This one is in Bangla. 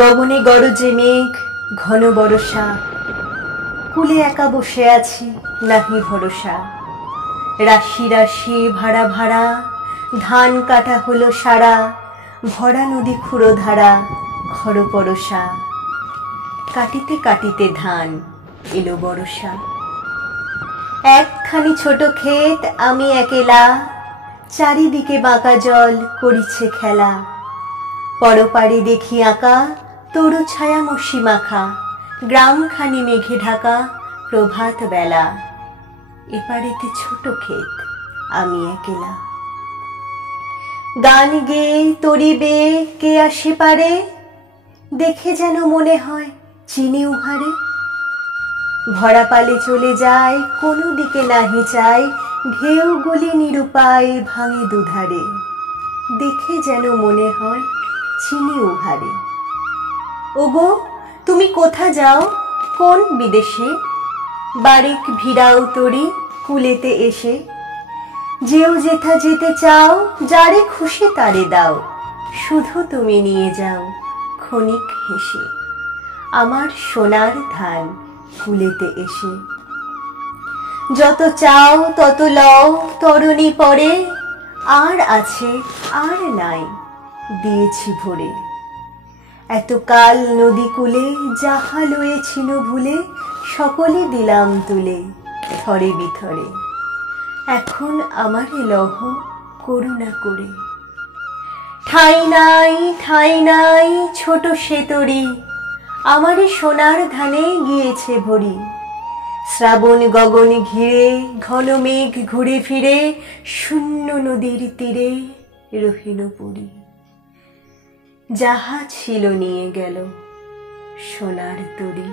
গগনে গরজে মেঘ, ঘন বরষা, কুলে একা বসে আছি, নাহি ভরসা। রাশি রাশি ভাড়া ভাড়া, ধান কাটা হলো সারা, ভরা নদী খুঁড়ো ধারা, খর পরশা। কাটিতে কাটিতে ধান এলো বরষা। একখানি ছোট ক্ষেত, আমি একেলা, চারিদিকে বাঁকা জল করিছে খেলা। পরপারে দেখি আঁকা, তরু ছায়া মসি মাখা, গ্রামখানি মেঘে ঢাকা, প্রভাত বেলা। এপারেতে ছোট ক্ষেত, আমি একেলা। গান গেয়ে তরি বেয়ে কে আসে পারে, দেখে যেন মনে হয় চিনি উহারে। ভরা পালে চলে যায়, কোনো দিকে নাহি চায়, ঢেউগুলি নিরুপায় ভাঙে দুধারে। দেখে যেন মনে হয় চিনি উহারে। ওগো, তুমি কোথা যাও, কোন বিদেশে? বারিক ভিড়াও তরি কুলেতে এসে। যেও যেথা যেতে চাও, যারে খুশি তারে দাও, শুধু তুমি নিয়ে যাও ক্ষণিক হেসে আমার সোনার ধান কুলেতে এসে। যত চাও তত লও তরণী পরে, আর আছে আর নাই দিয়েছি ভরে। এতকাল নদী কূলে যাহা লয়েছিল ভুলে, সকলে দিলাম তুলে থরে বিথরে। এখন আমারে লহ করুণা করে। ঠাঁই নাই ছোট সে তরি, আমারে সোনার ধানে গিয়েছে ভরি। শ্রাবণ গগন ঘিরে, ঘন মেঘ ঘুরে ফিরে, শূন্য নদীর তীরে রহিল পুরী। যাহা ছিল নিয়ে গেল সোনার তরি।